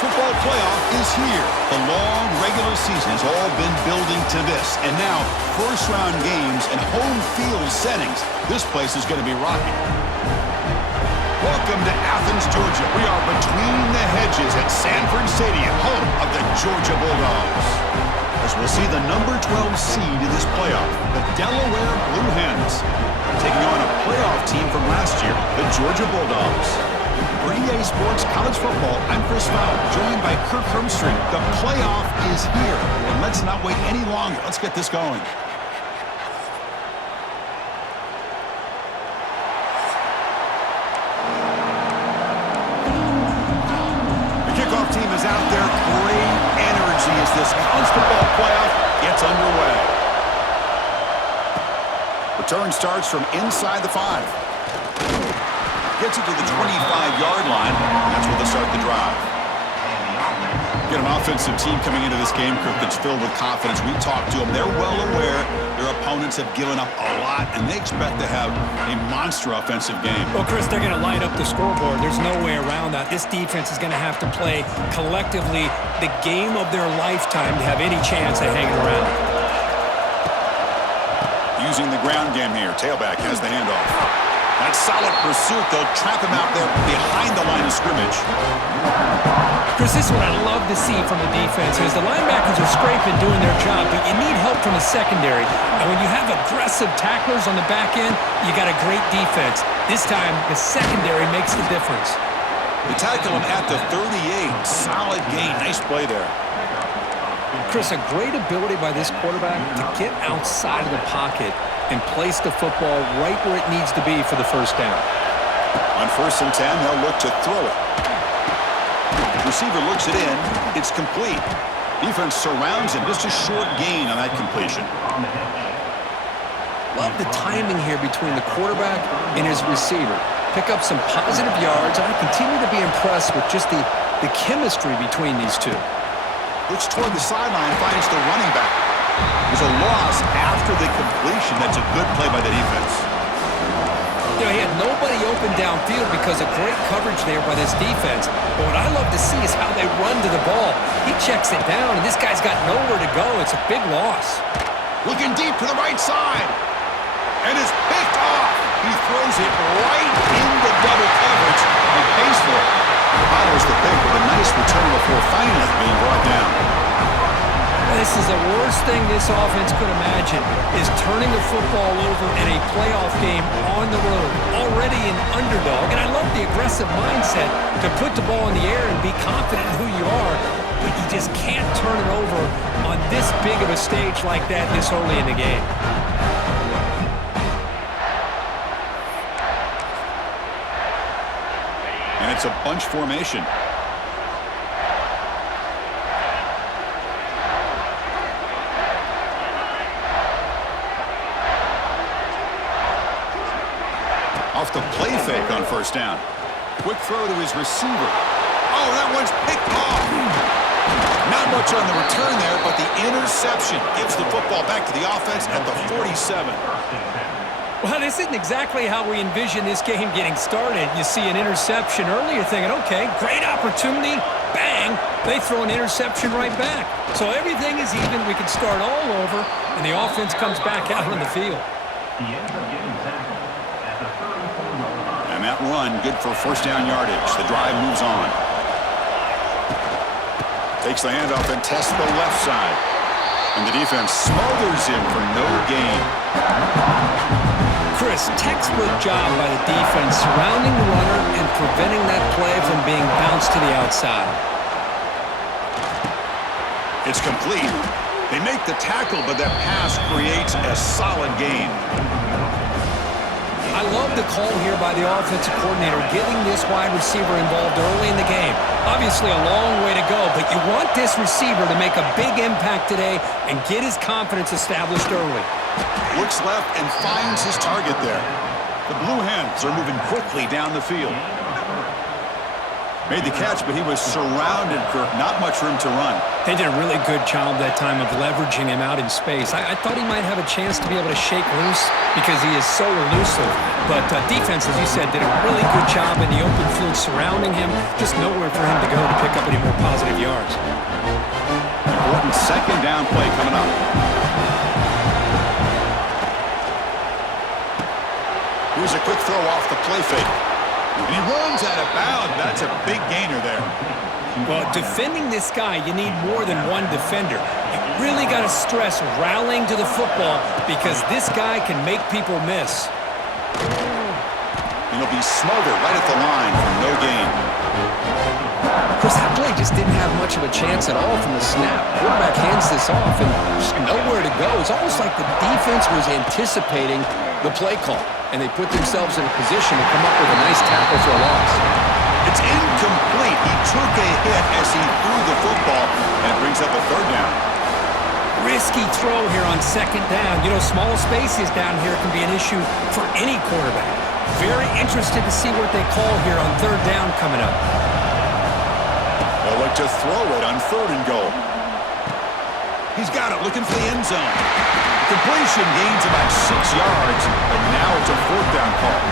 football playoff is here. The long regular season has all been building to this. And now, first-round games and home field settings. This place is going to be rocking. Welcome to Athens, Georgia. We are between the hedges at Sanford Stadium, home of the Georgia Bulldogs. As we'll see the number 12 seed in this playoff, the Delaware Blue Hens, taking on a playoff team from last year, the Georgia Bulldogs. For EA Sports College Football, I'm Chris Fowler, joined by Kirk Hermstreet. The playoff is here, and let's not wait any longer. Let's get this going. The kickoff team is out there. Great energy as this college football playoff gets underway. Return starts from inside the 5. Gets it to the 25-yard line. That's where they start the drive. Get an offensive team coming into this game, Kirk, that's filled with confidence. We talked to them. They're well aware their opponents have given up a lot, and they expect to have a monster offensive game. Well, Chris, they're going to light up the scoreboard. There's no way around that. This defense is going to have to play collectively the game of their lifetime to have any chance at hanging around. Using the ground game here. Tailback has the handoff. That solid pursuit. They'll trap him out there behind the line of scrimmage. Chris, this is what I love to see from the defense is the linebackers are scraping, doing their job, but you need help from the secondary. And when you have aggressive tacklers on the back end, you got a great defense. This time, the secondary makes the difference. They tackle him at the 38. Solid gain. Nice play there. Chris, a great ability by this quarterback to get outside of the pocket and place the football right where it needs to be for the first down. On 1st and 10, they'll look to throw it. Receiver looks it in. It's complete. Defense surrounds him. Just a short gain on that completion. Love the timing here between the quarterback and his receiver. Pick up some positive yards, and I continue to be impressed with just the chemistry between these two. Looks toward the sideline, finds the running back. There's a loss after the completion. That's a good play by the defense. You know, he had nobody open downfield because of great coverage there by this defense. But what I love to see is how they run to the ball. He checks it down, and this guy's got nowhere to go. It's a big loss. Looking deep to the right side. And it's picked off. He throws it right into double coverage and pays for it. Follows the pick with a nice return before finally being brought down. This is the worst thing this offense could imagine, is turning the football over in a playoff game on the road. Already an underdog, and I love the aggressive mindset to put the ball in the air and be confident in who you are, but you just can't turn it over on this big of a stage like that this early in the game. And it's a bunch formation. Off the play fake on 1st down. Quick throw to his receiver. Oh, that one's picked off. Not much on the return there, but the interception gives the football back to the offense at the 47. Well, this isn't exactly how we envision this game getting started. You see an interception early, you're thinking, okay, great opportunity, bang, they throw an interception right back. So everything is even, we can start all over, and the offense comes back out on the field. And that run, good for 1st down yardage. The drive moves on. Takes the handoff and tests the left side. And the defense smothers him for no gain. Chris, textbook job by the defense surrounding the runner and preventing that play from being bounced to the outside. It's complete. They make the tackle, but that pass creates a solid gain. I love the call here by the offensive coordinator, getting this wide receiver involved early in the game. Obviously a long way to go, but you want this receiver to make a big impact today and get his confidence established early. Looks left and finds his target there. The Blue Hens are moving quickly down the field. Made the catch, but he was surrounded, Kirk. Not much room to run. They did a really good job that time of leveraging him out in space. I thought he might have a chance to be able to shake loose because he is so elusive. But defense, as you said, did a really good job in the open field surrounding him. Just nowhere for him to go to pick up any more positive yards. Important second down play coming up. Here's a quick throw off the play fake. And he runs out of bounds. That's a big gainer there. Well, defending this guy, you need more than one defender. You really got to stress rallying to the football because this guy can make people miss. And he'll be smothered right at the line for no gain. Chris, that play just didn't have much of a chance at all from the snap. Quarterback hands this off and just nowhere to go. It's almost like the defense was anticipating the play call, and they put themselves in a position to come up with a nice tackle for a loss. It's incomplete. He took a hit as he threw the football, and it brings up a third down. Risky throw here on second down. You know, small spaces down here can be an issue for any quarterback. Very interested to see what they call here on third down coming up. They'll look to throw it on third and goal. He's got it, looking for the end zone. Completion gains about 6 yards, but now it's a fourth down call.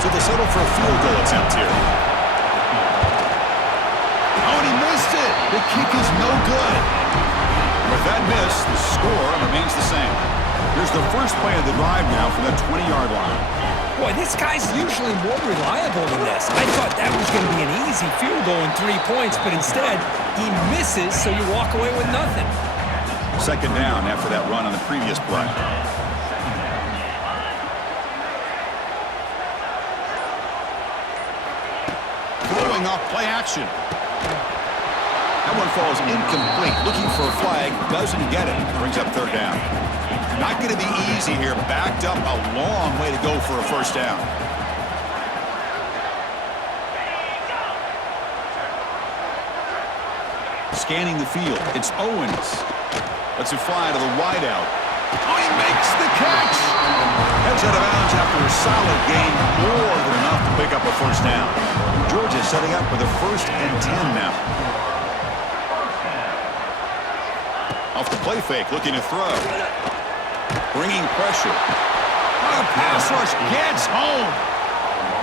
So they settle for a field goal attempt here. Oh, and he missed it. The kick is no good. With that miss, the score remains the same. Here's the first play of the drive now from the 20-yard line. Boy, this guy's usually more reliable than this. I thought that was going to be an easy field goal in 3 points, but instead, he misses, so you walk away with nothing. Second down after that run on the previous play. Throwing off play action. That one falls incomplete. Looking for a flag. Doesn't get it. Brings up third down. Not going to be easy here. Backed up a long way to go for a first down. Scanning the field. It's Owens. Lets it fly to the wideout. Oh, he makes the catch! Heads out of bounds after a solid gain, more than enough to pick up a first down. Georgia setting up for the 1st and 10 now. Off the play fake, looking to throw. Bringing pressure. Oh, pass rush gets home.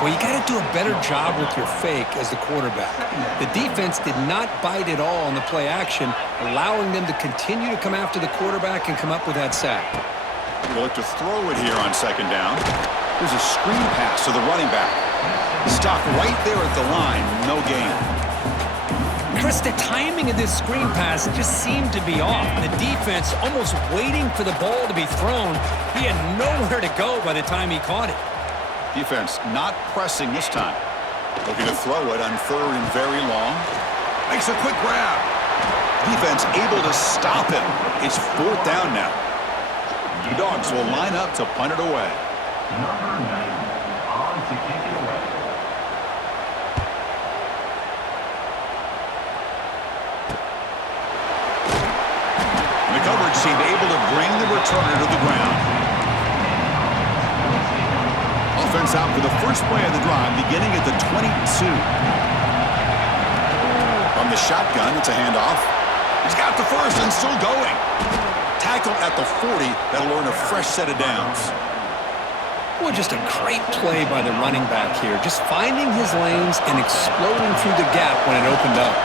Well, you got to do a better job with your fake as the quarterback. The defense did not bite at all on the play action, allowing them to continue to come after the quarterback and come up with that sack. We'll look to throw it here on second down. There's a screen pass to the running back. Stopped right there at the line, no gain. Chris, the timing of this screen pass just seemed to be off. The defense almost waiting for the ball to be thrown. He had nowhere to go by the time he caught it. Defense not pressing this time. Looking to throw it on third and very long. Makes a quick grab. Defense able to stop him. It's fourth down now. The Dogs will line up to punt it away. Number 90 on to kick it away. The coverage seemed able to bring the returner to the ground. Offense out for the first play of the drive, beginning at the 22. From the shotgun, it's a handoff. He's got the first and still going. Tackle at the 40. That'll earn a fresh set of downs. Boy, just a great play by the running back here. Just finding his lanes and exploding through the gap when it opened up.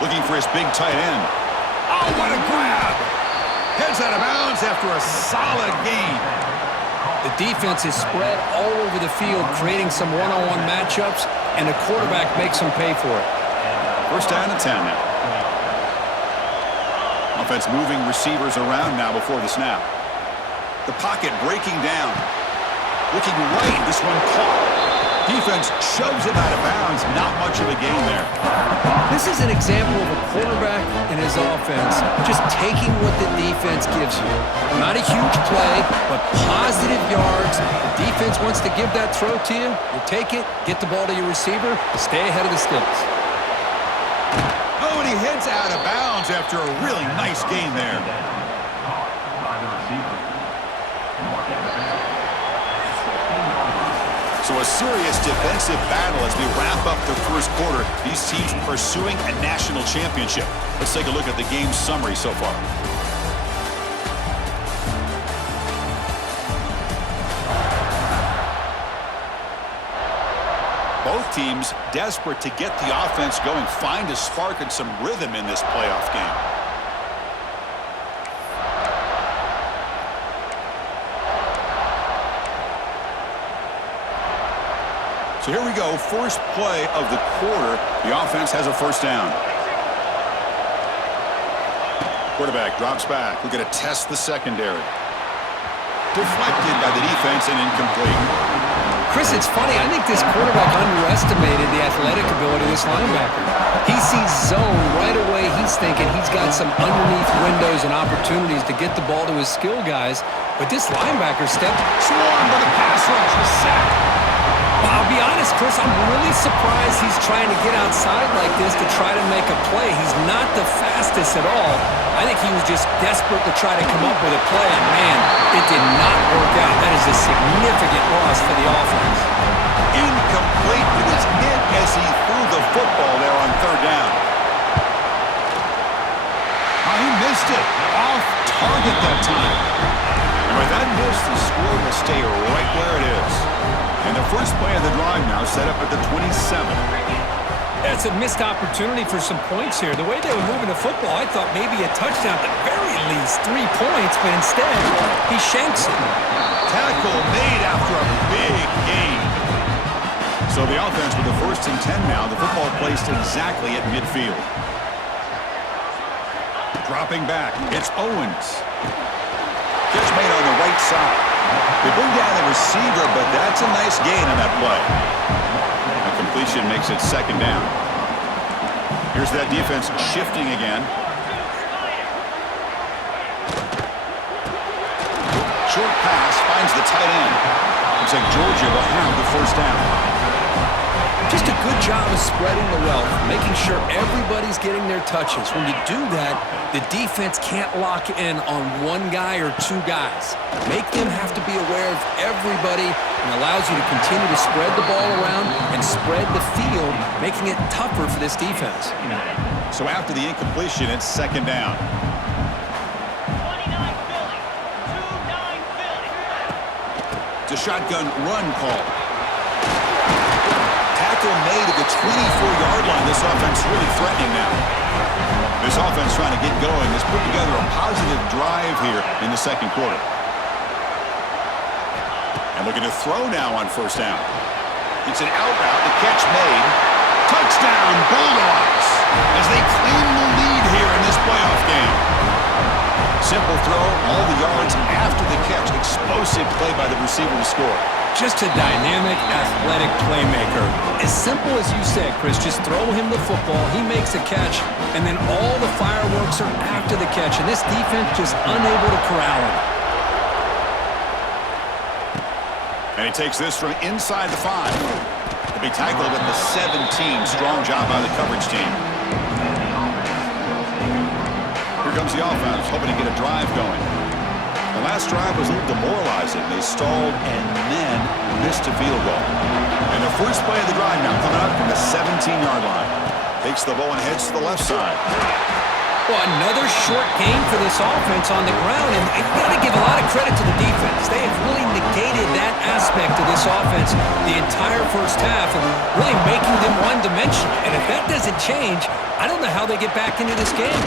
Looking for his big tight end. Oh, what a grab! Heads out of bounds after a solid gain. The defense is spread all over the field, creating some one-on-one matchups, and the quarterback makes them pay for it. First down and 10 now. Offense moving receivers around now before the snap. The pocket breaking down. Looking right, this one caught. Defense shoves it out of bounds. Not much of a gain there. This is an example of a quarterback and his offense just taking what the defense gives you. Not a huge play, but positive yards. The defense wants to give that throw to you. You take it, get the ball to your receiver, stay ahead of the sticks. Oh, and he heads out of bounds after a really nice gain there. So a serious defensive battle as we wrap up the first quarter. These teams pursuing a national championship. Let's take a look at the game summary so far. Both teams desperate to get the offense going, find a spark and some rhythm in this playoff game. So here we go, first play of the quarter. The offense has a first down. Quarterback drops back. We're going to test the secondary. Deflected by the defense and incomplete. Chris, it's funny. I think this quarterback underestimated the athletic ability of this linebacker. He sees zone right away. He's thinking he's got some underneath windows and opportunities to get the ball to his skill guys. But this linebacker stepped Swarmed by the pass rush. A sack. Well, I'll be honest, Chris, I'm really surprised he's trying to get outside like this to try to make a play. He's not the fastest at all. I think he was just desperate to try to come up with a play, and man, it did not work out. That is a significant loss for the offense. Incomplete. It was hit as he threw the football there on third down. Oh, he missed it. Off target that time. And with that miss, the score will stay right where it is. And the first play of the drive now set up at the 27. That's a missed opportunity for some points here. The way they were moving the football, I thought maybe a touchdown at the very least, 3 points, but instead, he shanks it. Tackle made after a big gain. So the offense with the 1st and 10 now. The football placed exactly at midfield. Dropping back, it's Owens. Catch made on the right side. They bring down the receiver, but that's a nice gain on that play. A completion makes it 2nd down. Here's that defense shifting again. Short pass finds the tight end. Looks like Georgia will have the 1st down. Just a good job of spreading the wealth, making sure everybody's getting their touches. When you do that, the defense can't lock in on one guy or 2 guys. Make them have to be aware of everybody and allows you to continue to spread the ball around and spread the field, making it tougher for this defense. So after the incompletion, it's 2nd down. 29 Philly. 2-9 Philly. It's a shotgun run call. Tackle made at the 24-yard line. This offense really threatening now. This offense trying to get going has put together a positive drive here in the 2nd quarter. And looking to throw now on 1st down. It's an out route. The catch made. Touchdown, Bulldogs, as they claim the lead here in this playoff game. Simple throw, all the yards after the catch. Explosive play by the receiver to score. Just a dynamic, athletic playmaker. As simple as you said, Chris, just throw him the football, he makes a catch, and then all the fireworks are after the catch, and this defense just unable to corral him. And he takes this from inside the 5. To be tackled at the 17. Strong job by the coverage team. Here comes the offense, hoping to get a drive going. The last drive was a little demoralizing. They stalled and then missed a field goal. And the first play of the drive now coming up from the 17-yard line. Takes the ball and heads to the left side. Well, another short game for this offense on the ground, and you got to give a lot of credit to the defense. They have really negated that aspect of this offense the entire first half and really making them one-dimensional. And if that doesn't change, I don't know how they get back into this game.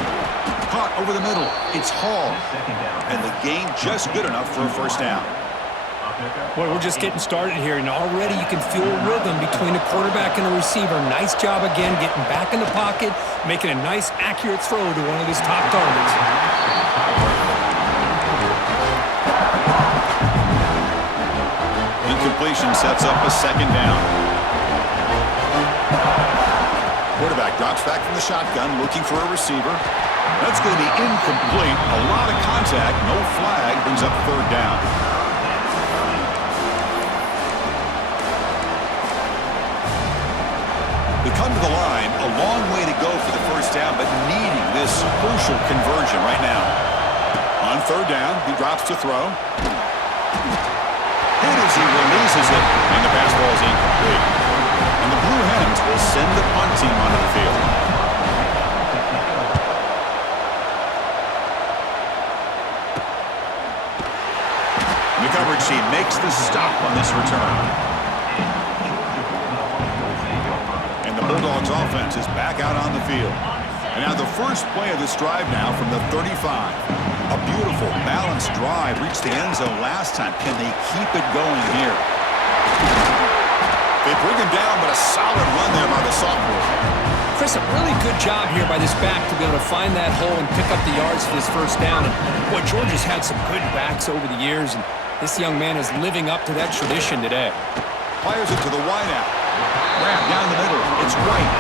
Caught over the middle. It's Hall. And the game just good enough for a 1st down. Boy, we're just getting started here, and already you can feel a rhythm between the quarterback and the receiver. Nice job again getting back in the pocket, making a nice, accurate throw to one of his top targets. Incompletion sets up a 2nd down. Quarterback drops back from the shotgun, looking for a receiver. That's going to be incomplete. A lot of contact, no flag, brings up 3rd down. They come to the line, a long way to go for the 1st down, but needing this crucial conversion right now. On 3rd down, he drops to throw. hit as he releases it, and the pass ball is incomplete. And the Blue Hens will send the punt team onto the field. The coverage team makes the stop on this return. And the Bulldogs offense is back out on the field. And now the first play of this drive now from the 35. A beautiful, balanced drive reached the end zone last time. Can they keep it going here? They bring him down, but a solid run there by the sophomore. Chris, a really good job here by this back to be able to find that hole and pick up the yards for this first down. And boy, Georgia's had some good backs over the years, and this young man is living up to that tradition today. Fires it to the wideout. Grab down the middle. It's right.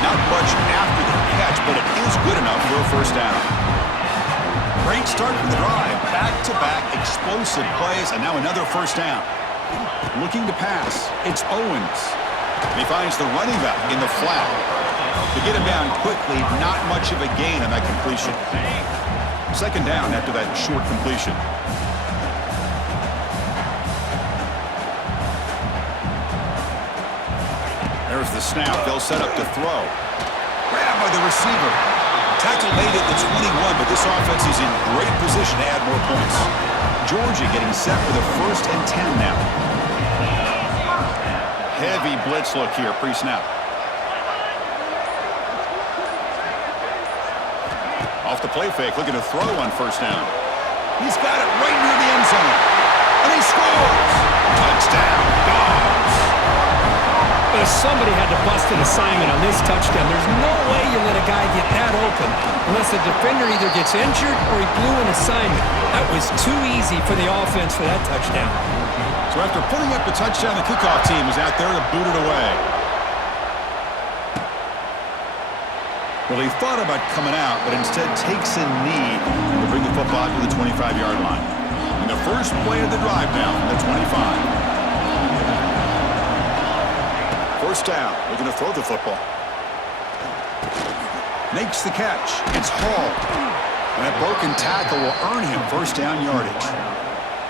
Not much after the catch, but it is good enough for a first down. Great start for the drive. Back-to-back explosive plays, and now another first down. Looking to pass. It's Owens. And he finds the running back in the flat. To get him down quickly, not much of a gain on that completion. Second down after that short completion. There's the snap. They'll set up to throw. Grabbed by the receiver. Tackle made at the 21, but this offense is in great position to add more points. Georgia getting set for the 1st and 10 now. Heavy blitz look here pre-snap. Off the play fake, looking to throw on first down. He's got it right near the end zone. And he scores! Touchdown, Dogs! But if somebody had to bust an assignment on this touchdown, there's no way you let a guy get that open unless the defender either gets injured or he blew an assignment. That was too easy for the offense for that touchdown. So after putting up the touchdown, the kickoff team is out there to boot it away. Well, he thought about coming out, but instead takes a knee to bring the football to the 25-yard line. And the first play of the drive now from the 25. First down, looking to throw the football. Makes the catch. It's Hall. And that broken tackle will earn him first down yardage.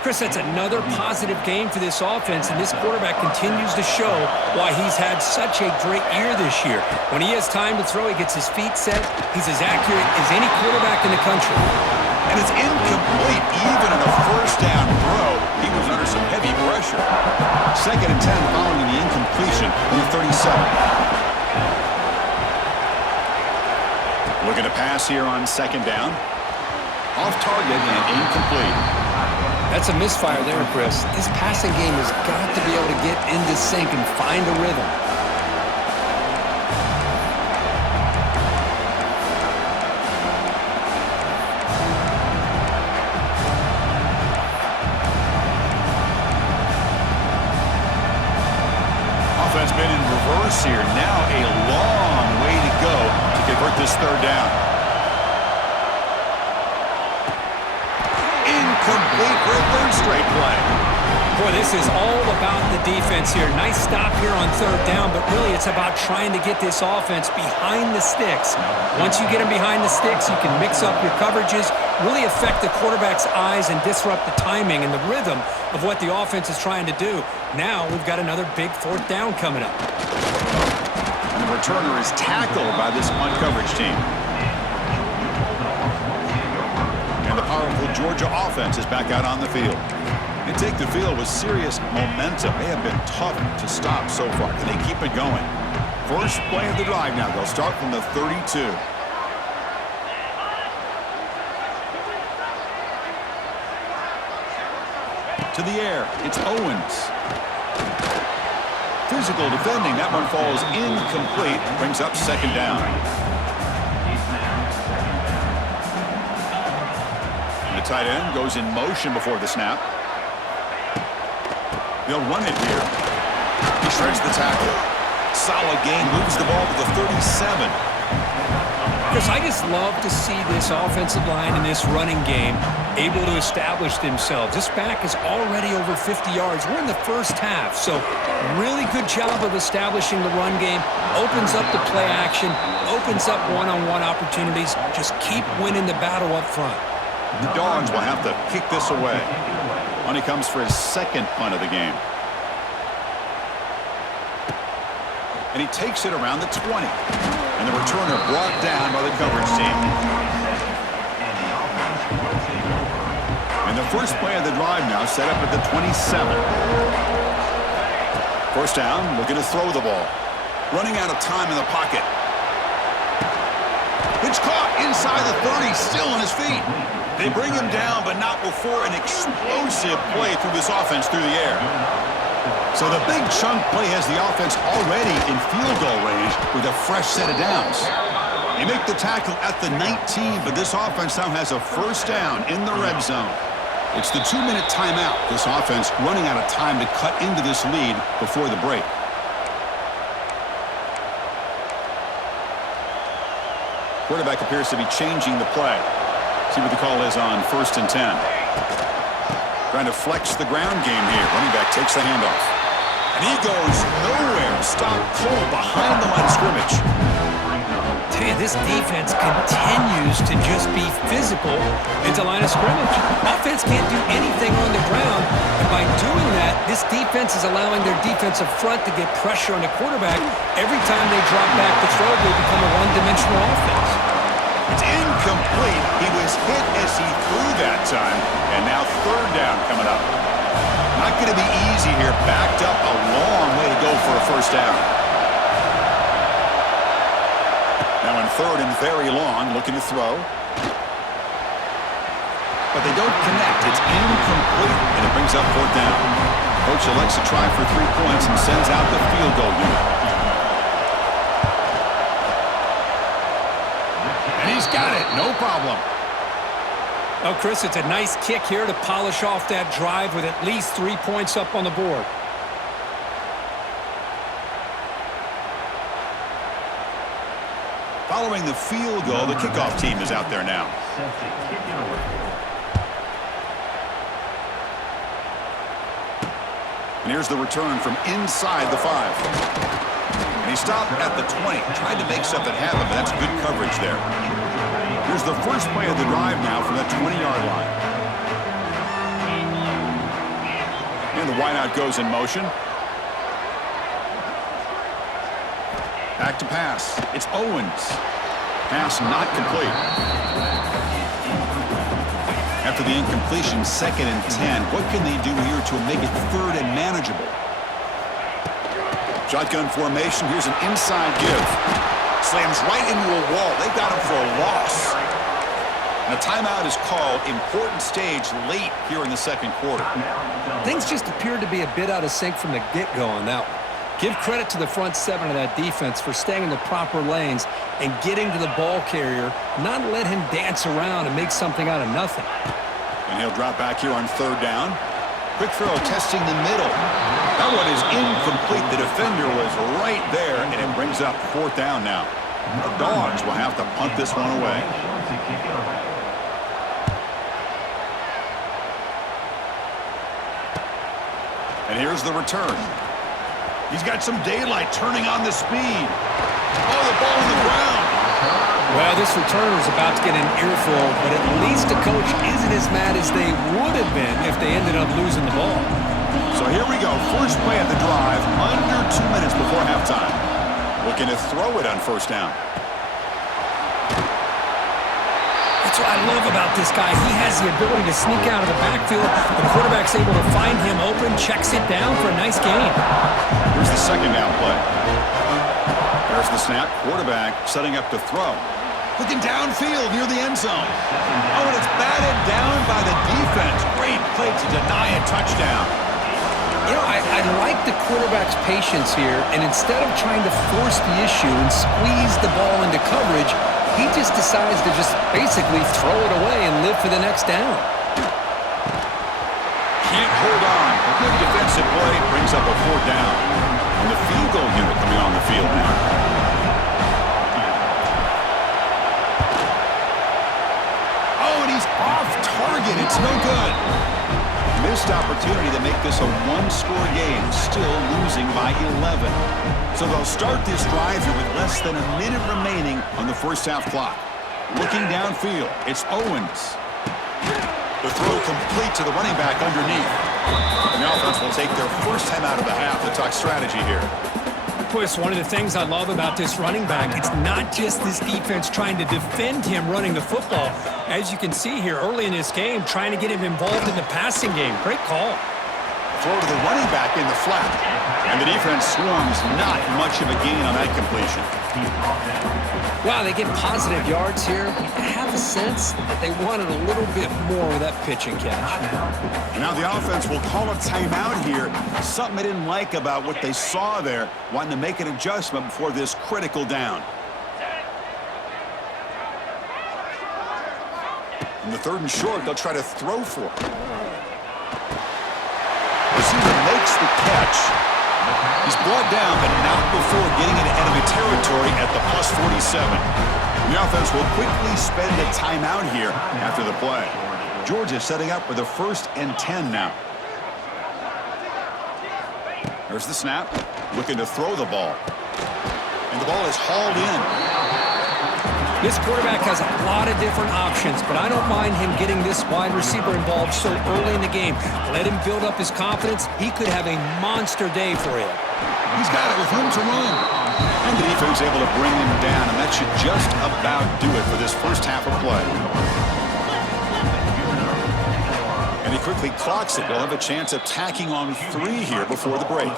Chris, that's another positive game for this offense, and this quarterback continues to show why he's had such a great year this year. When he has time to throw, he gets his feet set. He's as accurate as any quarterback in the country. And it's incomplete even in a first down throw. He was under some heavy pressure. Second and 10 following the incompletion from the 37. Looking to pass here on second down. Off target and incomplete. That's a misfire there, Chris. This passing game has got to be able to get into sync and find a rhythm. Offense been in reverse here. Now a long way to go to convert this third down. Incomplete for a third straight play. Boy, this is all about the defense here. Nice stop here on third down, but really it's about trying to get this offense behind the sticks. Once you get them behind the sticks, you can mix up your coverages, really affect the quarterback's eyes and disrupt the timing and the rhythm of what the offense is trying to do. Now we've got another big fourth down coming up. And the returner is tackled by this punt coverage team. And the powerful Georgia offense is back out on the field. They take the field with serious momentum. They have been tough to stop so far. Can they keep it going? First play of the drive now. They'll start from the 32. To the air. It's Owens. Physical defending. That one falls incomplete. Brings up second down. The tight end goes in motion before the snap. They'll run it here. He shreds the tackle. Solid gain. Moves the ball to the 37. Chris, I just love to see this offensive line and this running game able to establish themselves. This back is already over 50 yards. We're in the first half, so really good job of establishing the run game. Opens up the play action, opens up one-on-one opportunities. Just keep winning the battle up front. The Dogs will have to kick this away. On he comes for his second punt of the game. And he takes it around the 20. And the returner brought down by the coverage team. And the first play of the drive now set up at the 27. First down, looking to throw the ball. Running out of time in the pocket. It's caught inside the 30, still on his feet. They bring him down, but not before an explosive play through this offense through the air. So the big chunk play has the offense already in field goal range with a fresh set of downs. They make the tackle at the 19, but this offense now has a first down in the red zone. It's the 2-minute timeout. This offense running out of time to cut into this lead before the break. Quarterback appears to be changing the play. See what the call is on 1st and 10. Trying to flex the ground game here. Running back takes the handoff. And he goes nowhere. Stop cold behind the line of scrimmage. Tell you, this defense continues to just be physical into line of scrimmage. Offense can't do anything on the ground, and by doing that, this defense is allowing their defensive front to get pressure on the quarterback. Every time they drop back to throw, they become a one-dimensional offense. It's incomplete. He was hit as he threw that time, and now third down coming up. Not going to be easy here. Backed up a long way to go for a first down. Now in third and very long, looking to throw. But they don't connect. It's incomplete, and it brings up fourth down. Coach elects to try for 3 points and sends out the field goal unit. And he's got it. No problem. Oh, Chris, it's a nice kick here to polish off that drive with at least 3 points up on the board. Following the field goal, the kickoff team is out there now. And here's the return from inside the 5. And he stopped at the 20. Tried to make something happen, but that's good coverage there. Here's the first play of the drive now from that 20-yard line. And the wideout goes in motion. Back to pass. It's Owens. Pass not complete. After the incompletion, 2nd and 10. What can they do here to make it third and manageable? Shotgun formation. Here's an inside give. Slams right into a wall. They got him for a loss. And a timeout is called. Important stage late here in the second quarter. Things just appeared to be a bit out of sync from the get-go on that one. Give credit to the front 7 of that defense for staying in the proper lanes and getting to the ball carrier, not let him dance around and make something out of nothing. And he'll drop back here on third down. Quick throw testing the middle. That one is incomplete. The defender was right there, and it brings up fourth down now. The Dogs will have to punt this one away. And here's the return. He's got some daylight turning on the speed. Oh, the ball on the ground. Well, this returner is about to get an earful, but at least the coach isn't as mad as they would have been if they ended up losing the ball. So here we go. First play of the drive, under 2 minutes before halftime. Looking to throw it on first down. That's what I love about this guy. He has the ability to sneak out of the backfield. The quarterback's able to find him open, checks it down for a nice gain. Here's the second down play. There's the snap. Quarterback setting up to throw. Looking downfield near the end zone. Oh, and it's batted down by the defense. Great play to deny a touchdown. You know, I like the quarterback's patience here, and instead of trying to force the issue and squeeze the ball into coverage, he just decides to just basically throw it away and live for the next down. Can't hold on. A good defensive play brings up a fourth down. And the field goal unit coming on the field now. Oh, and he's off target. It's no good. Missed opportunity to make this a one-score game, still losing by 11. So they'll start this drive here with less than a minute remaining on the first half clock. Looking downfield, it's Owens. The throw complete to the running back underneath. And the offense will take their first time out of the half to talk strategy here. Boy, it's one of the things I love about this running back. It's not just this defense trying to defend him running the football. As you can see here early in this game, trying to get him involved in the passing game. Great call. Throw to the running back in the flat. And the defense swarms, not much of a gain on that completion. Wow, they get positive yards here. I have a sense that they wanted a little bit more with that pitch and catch. And now the offense will call a timeout here. Something they didn't like about what they saw there, wanting to make an adjustment before this critical down. In the 3rd and short, they'll try to throw for it. Receiver makes the catch. He's brought down, but not before getting into enemy territory at the plus 47. The offense will quickly spend a timeout here after the play. Georgia setting up with a 1st and 10 now. There's the snap. Looking to throw the ball. And the ball is hauled in. This quarterback has a lot of different options, but I don't mind him getting this wide receiver involved so early in the game. Let him build up his confidence. He could have a monster day for him. He's got it with room to run. And the defense able to bring him down, and that should just about do it for this first half of play. And he quickly clocks it. We'll have a chance of tacking on 3 here before the break.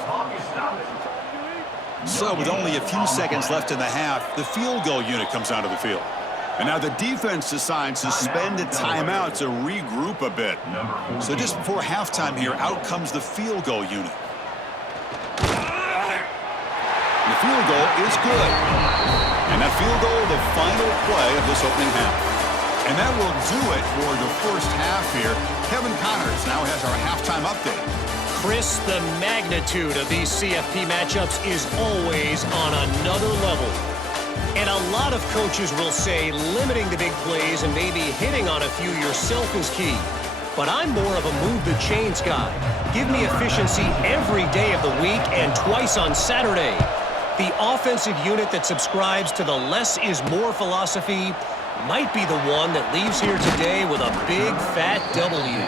So with only a few seconds left in the half, the field goal unit comes onto the field. And now the defense decides to spend a timeout to regroup a bit. So just before halftime here, out comes the field goal unit. The field goal is good. And that field goal, the final play of this opening half. And that will do it for the first half here. Kevin Connors now has our halftime update. Chris, the magnitude of these CFP matchups is always on another level. And a lot of coaches will say limiting the big plays and maybe hitting on a few yourself is key. But I'm more of a move the chains guy. Give me efficiency every day of the week and twice on Saturday. The offensive unit that subscribes to the less is more philosophy might be the one that leaves here today with a big fat W.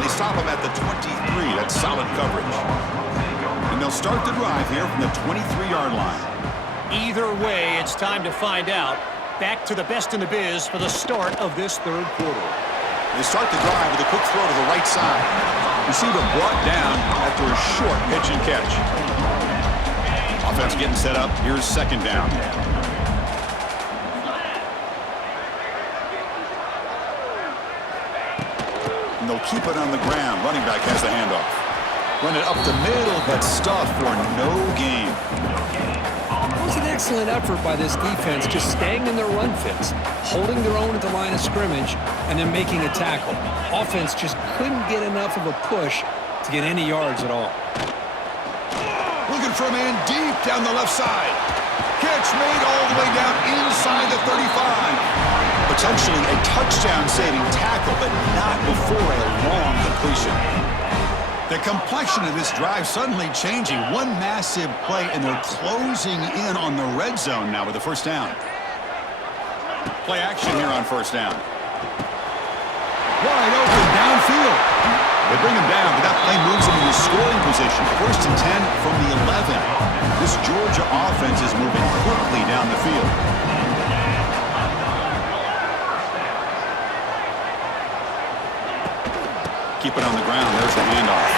They stop him at the 23. That's solid coverage. And they'll start the drive here from the 23-yard line. Either way, it's time to find out. Back to the best in the biz for the start of this 3rd quarter. They start the drive with a quick throw to the right side. Receiver brought down after a short pitch and catch. Offense getting set up. Here's 2nd down. And they'll keep it on the ground. Running back has the handoff. Run it up the middle, but stuff for no gain. It was an excellent effort by this defense, just staying in their run fits, holding their own at the line of scrimmage, and then making a tackle. Offense just couldn't get enough of a push to get any yards at all. Looking for a man deep down the left side. Catch made all the way down inside the 35. Potentially a touchdown-saving tackle, but not before a long completion. The complexion of this drive suddenly changing. One massive play, and they're closing in on the red zone now with the 1st down. Play action here on 1st down. Wide open downfield. They bring him down, but that play moves him into scoring position. 1st and 10 from the 11. This Georgia offense is moving quickly down the field. Keep it on the ground. There's the handoff.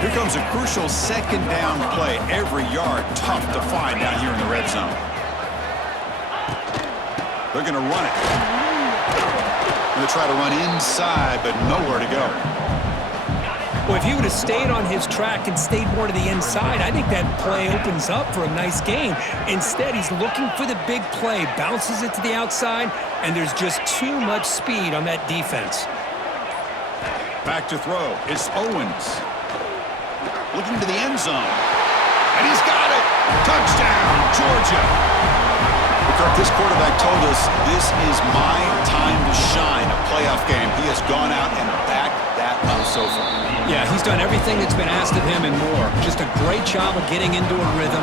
Here comes a crucial 2nd down play. Every yard tough to find down here in the red zone. They're going to run it. Going to try to run inside, but nowhere to go. Well, if he would have stayed on his track and stayed more to the inside, I think that play opens up for a nice gain. Instead, he's looking for the big play, bounces it to the outside, and there's just too much speed on that defense. Back to throw. It's Owens. Looking to the end zone. And he's got it. Touchdown, Georgia. This quarterback told us this is my time to shine, a playoff game. He has gone out and backed that up so far. Yeah, he He's done everything that's been asked of him and more. Just a great job of getting into a rhythm.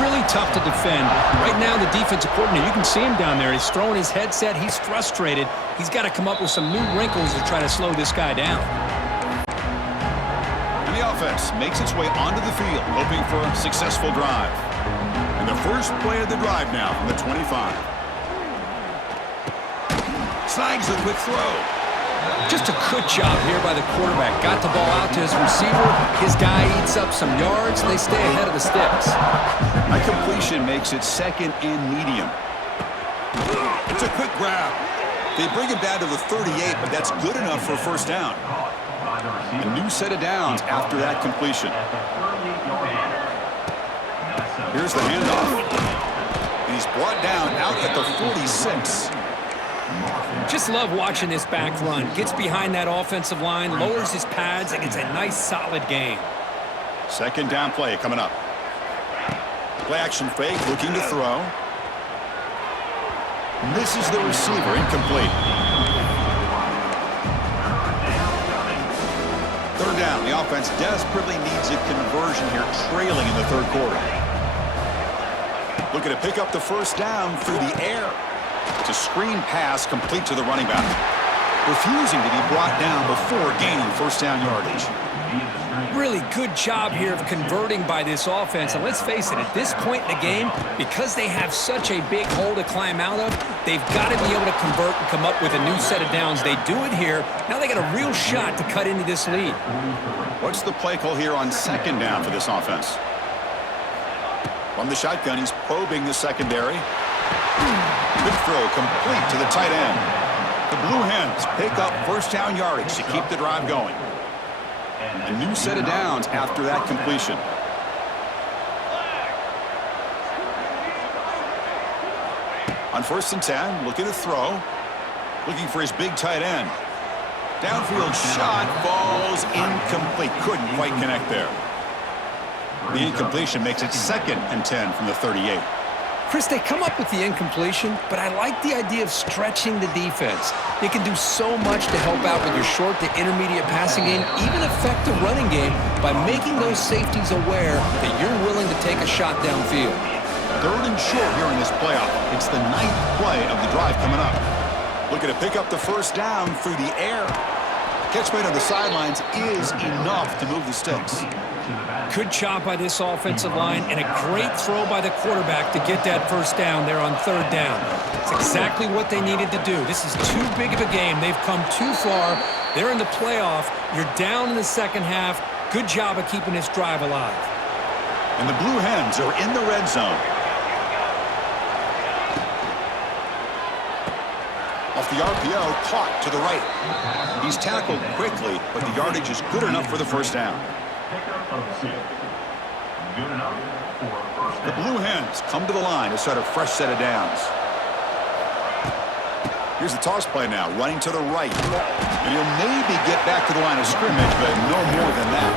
Really tough to defend. Right now, the defensive coordinator, you can see him down there. He's throwing his headset. He's frustrated. He's got to come up with some new wrinkles to try to slow this guy down. And the offense makes its way onto the field, hoping for a successful drive. And the first play of the drive now from the 25. Snags a quick throw. Just a good job here by the quarterback. Got the ball out to his receiver. His guy eats up some yards. They stay ahead of the sticks. A completion makes it second and medium. It's a quick grab. They bring him down to the 38, but that's good enough for a first down. A new set of downs after that completion. Here's the handoff. And he's brought down out at the 46. Just love watching this back run. Gets behind that offensive line, lowers his pads, and gets a nice solid gain. Second down play coming up. Play action fake, looking to throw. Misses the receiver, incomplete. Third down, the offense desperately needs a conversion here, trailing in the third quarter. Looking to pick up the first down through the air. It's a screen pass complete to the running back. Refusing to be brought down before gaining first down yardage. Really good job here of converting by this offense. And let's face it, at this point in the game, because they have such a big hole to climb out of, they've got to be able to convert and come up with a new set of downs. They do it here. Now they got a real shot to cut into this lead. What's the play call here on second down for this offense? From the shotgun, he's probing the secondary. Good throw, complete to the tight end. The Blue Hens pick up first down yardage to keep the drive going. A new set of downs after that completion. On 1st and 10, looking to throw. Looking for his big tight end. Downfield shot falls incomplete. Couldn't quite connect there. The incompletion makes it 2nd and 10 from the 38. Chris, they come up with the incompletion, but I like the idea of stretching the defense. They can do so much to help out with your short to intermediate passing game, even affect the running game by making those safeties aware that you're willing to take a shot downfield. 3rd and short here in this playoff. It's the 9th play of the drive coming up. Looking to pick up the first down through the air. Catch made on the sidelines is enough to move the sticks. Good job by this offensive line and a great throw by the quarterback to get that first down there on 3rd down. It's exactly what they needed to do. This is too big of a game. They've come too far. They're in the playoff. You're down in the second half. Good job of keeping this drive alive. And the Blue Hens are in the red zone. Off the RPO, caught to the right. He's tackled quickly, but the yardage is good enough for the first down. The Blue Hens come to the line to start a fresh set of downs. Here's the toss play now, running to the right. And he'll maybe get back to the line of scrimmage, but no more than that.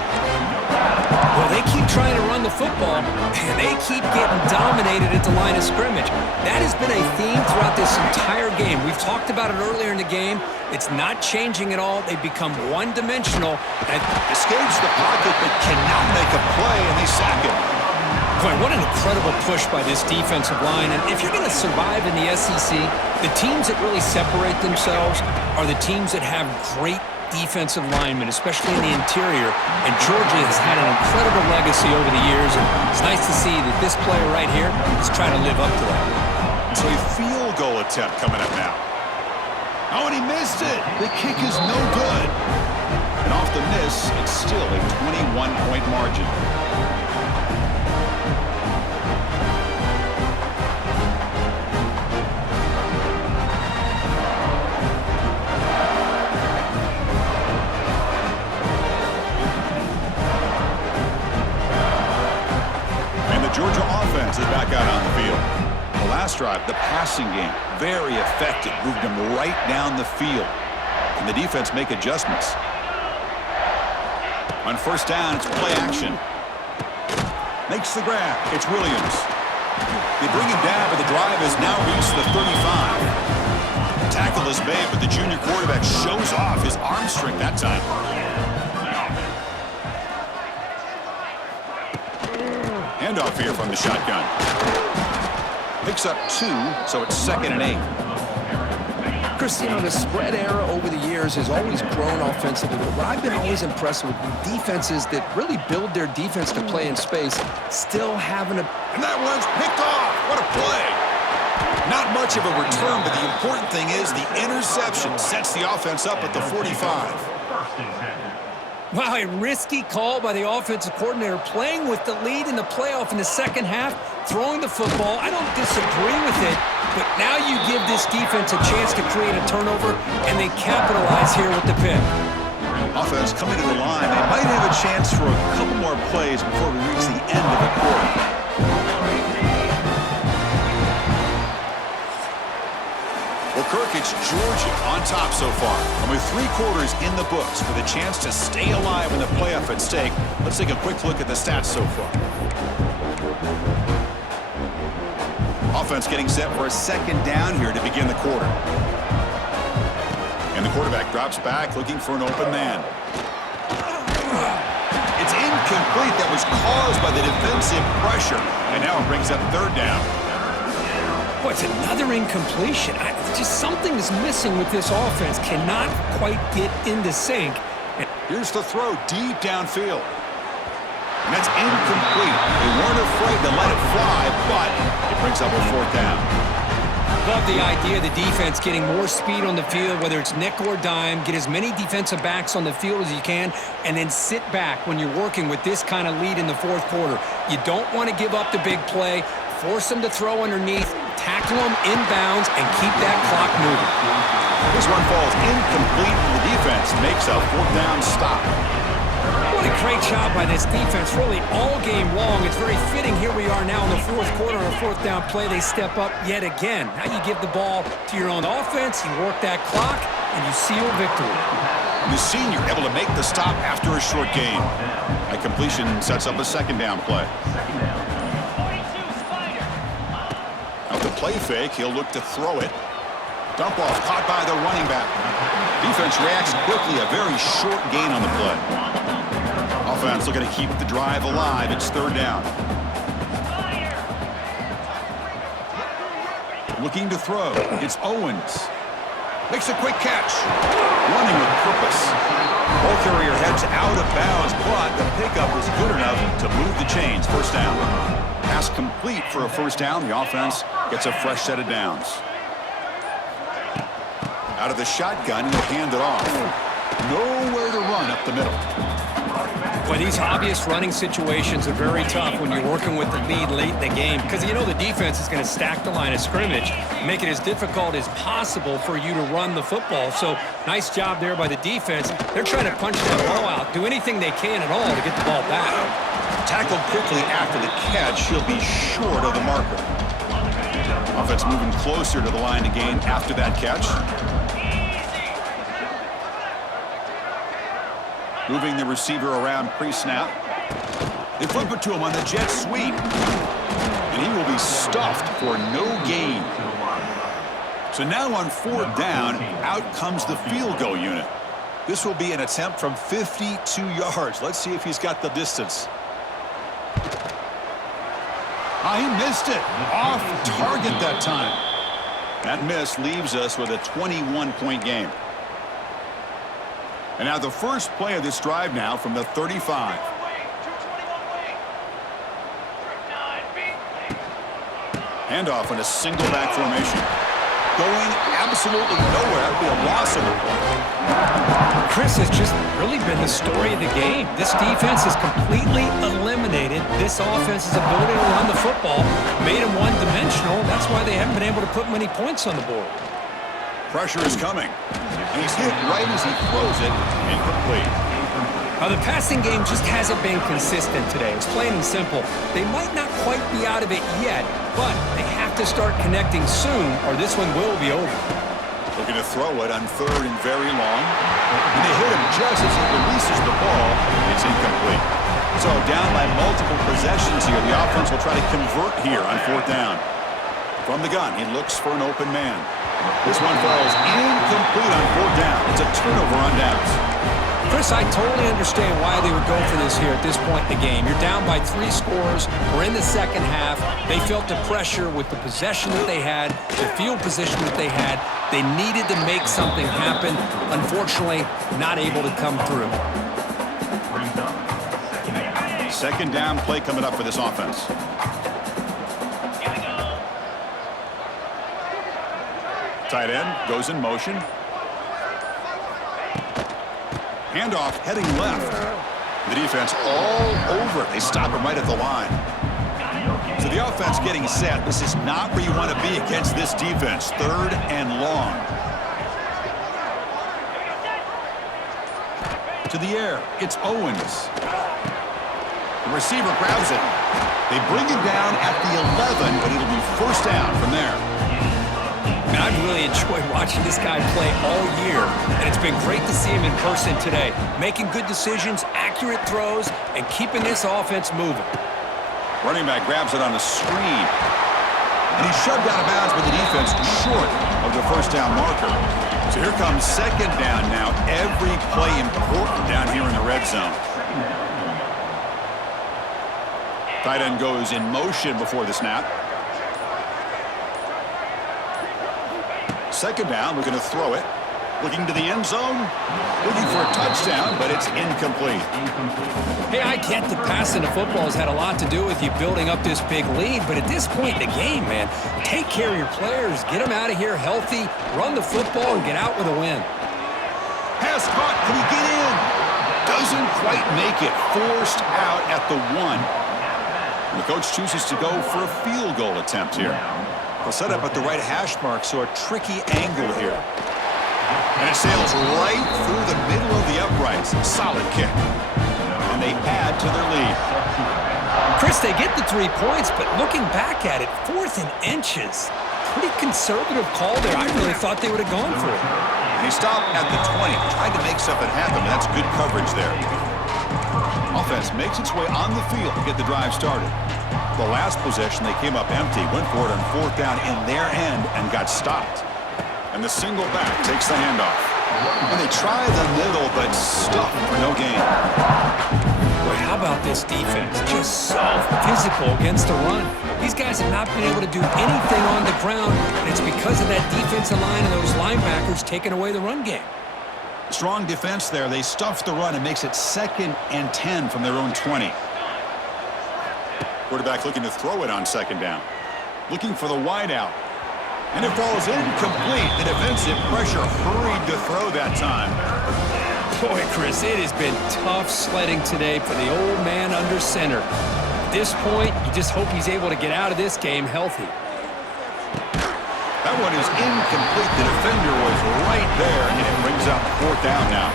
Well, they keep trying to run the football, and they keep getting dominated at the line of scrimmage. That has been a theme throughout this entire game. We've talked about it earlier in the game. It's not changing at all. They've become one-dimensional. And escapes the pocket, but cannot make a play, and they sack him. Boy, what an incredible push by this defensive line. And if you're going to survive in the SEC, the teams that really separate themselves are the teams that have great defensive linemen, especially in the interior. And Georgia has had an incredible legacy over the years. And it's nice to see that this player right here is trying to live up to that. So a field goal attempt coming up now. Oh, and he missed it. The kick is no good. And off the miss, it's still a 21-point margin. Georgia offense is back out on the field. The last drive, the passing game, very effective. Moved them right down the field. And the defense make adjustments. On 1st down, it's play action. Makes the grab. It's Williams. They bring him down, but the drive has now reached the 35. Tackle is made, but the junior quarterback shows off his arm strength that time. Handoff here from the shotgun. Picks up 2, so it's 2nd and 8. Chris, you know, the spread era over the years has always grown offensively, but what I've been always impressed with defenses that really build their defense to play in space still having a... And that one's picked off. What a play. Not much of a return, but the important thing is the interception sets the offense up at the 45. Wow, a risky call by the offensive coordinator, playing with the lead in the playoff in the second half, throwing the football. I don't disagree with it, but now you give this defense a chance to create a turnover, and they capitalize here with the pick. Offense coming to the line. They might have a chance for a couple more plays before we reach the end of the quarter. Well, Kirk, it's Georgia on top so far. And with 3 quarters in the books with a chance to stay alive in the playoff at stake, let's take a quick look at the stats so far. Offense getting set for a 2nd down here to begin the quarter. And the quarterback drops back looking for an open man. It's incomplete. That was caused by the defensive pressure. And now it brings up 3rd down. Boy, it's another incompletion. Just something is missing with this offense. Cannot quite get into sync. Here's the throw deep downfield. And that's incomplete. They weren't afraid to let it fly, but it brings up a 4th down. Love the idea of the defense getting more speed on the field, whether it's nickel or dime. Get as many defensive backs on the field as you can, and then sit back when you're working with this kind of lead in the 4th quarter. You don't want to give up the big play. Force them to throw underneath, tackle them inbounds, and keep that clock moving. This one falls incomplete, and the defense makes a 4th down stop. What a great job by this defense, really all game long. It's very fitting. Here we are now in the 4th quarter. On a 4th down play, they step up yet again. Now you give the ball to your own offense, you work that clock, and you seal victory. The senior able to make the stop after a short gain. That completion sets up a 2nd down play. Out the play fake, he'll look to throw it. Dump off, caught by the running back. Defense reacts quickly, a very short gain on the play. Offense looking to keep the drive alive. It's 3rd down. Looking to throw. It's Owens. Makes a quick catch. Running with purpose. Ball carrier heads out of bounds, but the pickup was good enough to move the chains. 1st down. Pass complete for a 1st down. The offense gets a fresh set of downs. Out of the shotgun, he'll hand it off. Nowhere to run up the middle. Well, these obvious running situations are very tough when you're working with the lead late in the game, because you know the defense is going to stack the line of scrimmage, make it as difficult as possible for you to run the football. So nice job there by the defense. They're trying to punch that ball out, do anything they can at all to get the ball back. Tackled quickly after the catch, he'll be short of the marker. Offense moving closer to the line to gain after that catch. Moving the receiver around pre-snap. They flip it to him on the jet sweep. And he will be stuffed for no gain. So now on 4th down, out comes the field goal unit. This will be an attempt from 52 yards. Let's see if he's got the distance. He missed it. Off target that time. That miss leaves us with a 21-point game. And now the first play of this drive now from the 35. Handoff in a single back formation. Going absolutely nowhere. That would be a loss of the play. Chris has just really been the story of the game. This defense has completely eliminated this offense's ability to run the football, made them one-dimensional. That's why they haven't been able to put many points on the board. Pressure is coming. And he's hit right as he throws it. Incomplete. Now, the passing game just hasn't been consistent today. It's plain and simple. They might not quite be out of it yet, but they have to start connecting soon, or this one will be over. Looking to throw it on 3rd and very long. And they hit him just as he releases the ball. It's incomplete. So down by multiple possessions here. The offense will try to convert here on 4th down. From the gun, he looks for an open man. This one falls incomplete on 4th down. It's a turnover on downs. Chris, I totally understand why they would go for this here at this point in the game. You're down by 3 scores. We're in the second half. They felt the pressure with the possession that they had, the field position that they had. They needed to make something happen. Unfortunately, not able to come through. Second down play coming up for this offense. Tight end goes in motion. Handoff heading left. The defense all over it. They stop him right at the line. So the offense getting set. This is not where you want to be against this defense. 3rd and long. To the air. It's Owens. The receiver grabs it. They bring him down at the 11, but it'll be first down from there. I've really enjoyed watching this guy play all year, and it's been great to see him in person today, making good decisions, accurate throws, and keeping this offense moving. Running back grabs it on a screen, and he's shoved out of bounds with the defense short of the first down marker. So here comes second down now. Every play important down here in the red zone. Tight end goes in motion before the snap. Second down, we're going to throw it. Looking to the end zone. Looking for a touchdown, but it's incomplete. Hey, I get that passing the football has had a lot to do with you building up this big lead, but at this point in the game, man, take care of your players. Get them out of here healthy, run the football, and get out with a win. Pass caught. Can he get in? Doesn't quite make it. Forced out at the 1. And the coach chooses to go for a field goal attempt here. They'll set up at the right hash mark, so a tricky angle here. And it sails right through the middle of the uprights. Solid kick. And they add to their lead. Chris, they get the 3 points, but looking back at it, 4th and inches. Pretty conservative call there. I really thought they would have gone for it. And he stopped at the 20, tried to make something happen. That's good coverage there. Offense makes its way on the field to get the drive started. The last possession, they came up empty, went for it on 4th down in their end and got stopped. And the single back takes the handoff. And they try the middle, but stuff for no gain. Boy, how about this defense? Just so physical against the run. These guys have not been able to do anything on the ground, and it's because of that defensive line and those linebackers taking away the run game. Strong defense there. They stuff the run and makes it 2nd and 10 from their own 20. Quarterback looking to throw it on 2nd down. Looking for the wide out. And it falls incomplete. The defensive pressure hurried to throw that time. Boy, Chris, it has been tough sledding today for the old man under center. At this point, you just hope he's able to get out of this game healthy. That one is incomplete. The defender was right there, and it brings up 4th down now.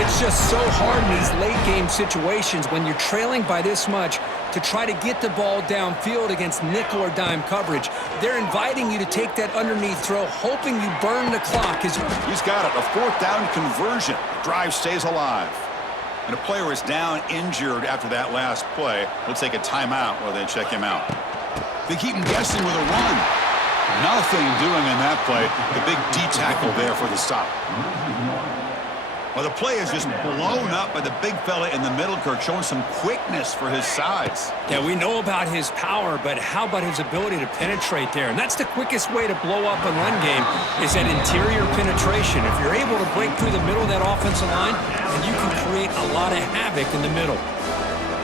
It's just so hard in these late-game situations when you're trailing by this much to try to get the ball downfield against nickel or dime coverage. They're inviting you to take that underneath throw, hoping you burn the clock. He's got it, a 4th down conversion. The drive stays alive. And a player is down injured after that last play. We'll take a timeout while they check him out. They keep him guessing with a run. Nothing doing in that play. The big D tackle there for the stop. Well, the play is just blown up by the big fella in the middle, Kirk, showing some quickness for his size. Yeah, we know about his power, but how about his ability to penetrate there? And that's the quickest way to blow up a run game is that interior penetration. If you're able to break through the middle of that offensive line, then you can create a lot of havoc in the middle.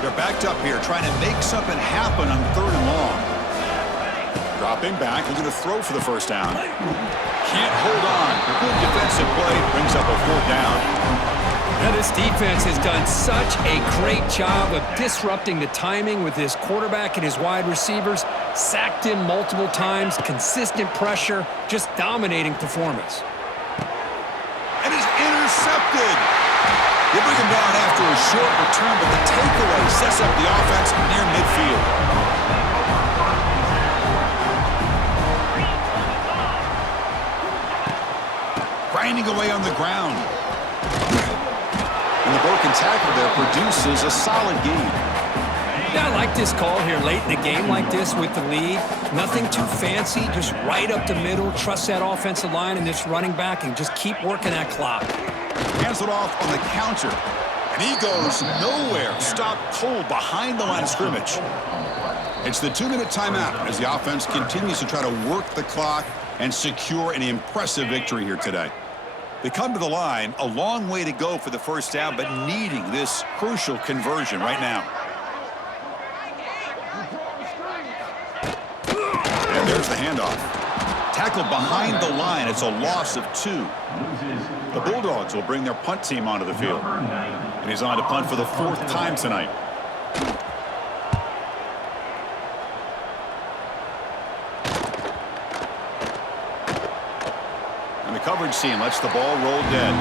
They're backed up here, trying to make something happen on 3rd and long. Dropping back, looking to throw for the first down. Can't hold on. Good defensive play brings up a 4th down. Now, this defense has done such a great job of disrupting the timing with his quarterback and his wide receivers. Sacked him multiple times, consistent pressure, just dominating performance. And he's intercepted. They bring him down after a short return, but the takeaway sets up the offense near midfield. Grinding away on the ground. And the broken tackle there produces a solid gain. Yeah, I like this call here late in the game like this with the lead. Nothing too fancy, just right up the middle. Trust that offensive line and this running back and just keep working that clock. Hands it off on the counter. And he goes nowhere. Stopped cold behind the line of scrimmage. It's the 2-minute timeout as the offense continues to try to work the clock and secure an impressive victory here today. They come to the line, a long way to go for the first down, but needing this crucial conversion right now. And there's the handoff. Tackled behind the line. It's a loss of 2. The Bulldogs will bring their punt team onto the field. And he's on to punt for the 4th time tonight. And the coverage team lets the ball roll dead.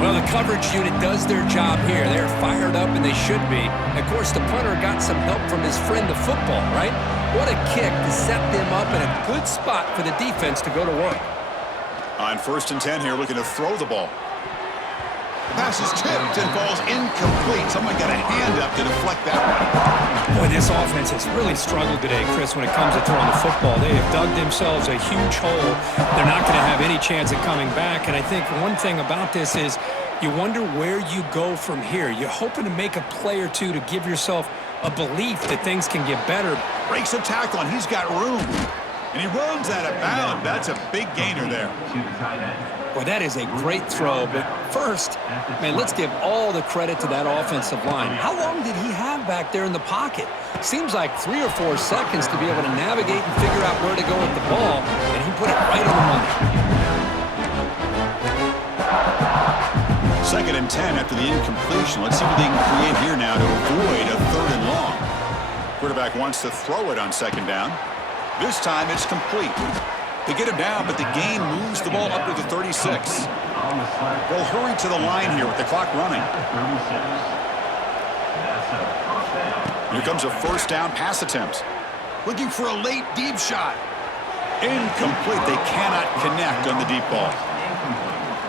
Well, the coverage unit does their job here. They're fired up, and they should be. Of course, the punter got some help from his friend the football, right? What a kick to set them up in a good spot for the defense to go to work. On 1st and 10 here, looking to throw the ball. The pass is tipped and falls incomplete. Someone got a hand up to deflect that one. Boy, this offense has really struggled today, Chris, when it comes to throwing the football. They have dug themselves a huge hole. They're not going to have any chance of coming back. And I think one thing about this is you wonder where you go from here. You're hoping to make a play or two to give yourself a belief that things can get better. Breaks a tackle, and he's got room. And he runs out of bounds. That's a big gainer there. Well, that is a great throw, but first, man, let's give all the credit to that offensive line. How long did he have back there in the pocket? Seems like 3 or 4 seconds to be able to navigate and figure out where to go with the ball, and he put it right on the money. 2nd and 10 after the incompletion. Let's see what they can create here now to avoid a 3rd and long. Quarterback wants to throw it on 2nd down. This time it's complete. They get him down, but the gain moves the ball up to the 36. They'll hurry to the line here with the clock running. Here comes a 1st down pass attempt. Looking for a late deep shot. Incomplete. They cannot connect on the deep ball.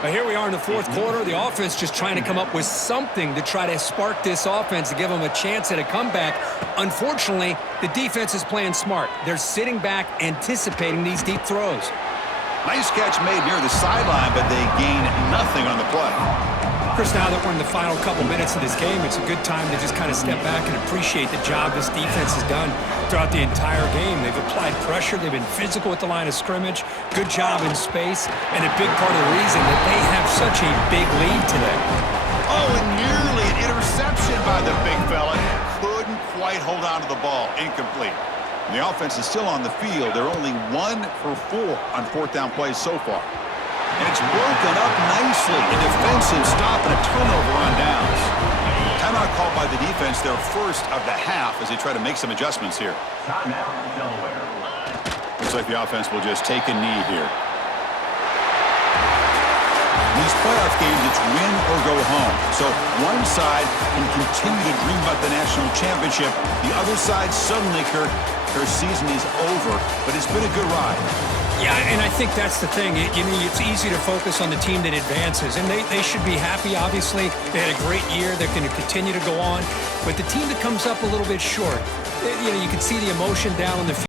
But here we are in the 4th quarter. The offense just trying to come up with something to try to spark this offense to give them a chance at a comeback. Unfortunately, the defense is playing smart. They're sitting back, anticipating these deep throws. Nice catch made near the sideline, but they gain nothing on the play. Chris, now that we're in the final couple minutes of this game, it's a good time to just kind of step back and appreciate the job this defense has done throughout the entire game. They've applied pressure. They've been physical at the line of scrimmage. Good job in space. And a big part of the reason that they have such a big lead today. Oh, and nearly an interception by the big fella. Couldn't quite hold on to the ball. Incomplete. And the offense is still on the field. They're only 1 for 4 on 4th down plays so far. And it's broken up nicely. A defensive stop and a turnover on downs. Timeout called by the defense, their 1st of the half, as they try to make some adjustments here. Looks like the offense will just take a knee here. These playoff games, it's win or go home. So one side can continue to dream about the national championship. The other side, suddenly, Kirk, their season is over. But it's been a good ride. Yeah, and I think that's the thing. It's easy to focus on the team that advances, and they should be happy, obviously. They had a great year. They're going to continue to go on. But the team that comes up a little bit short, you can see the emotion down on the field.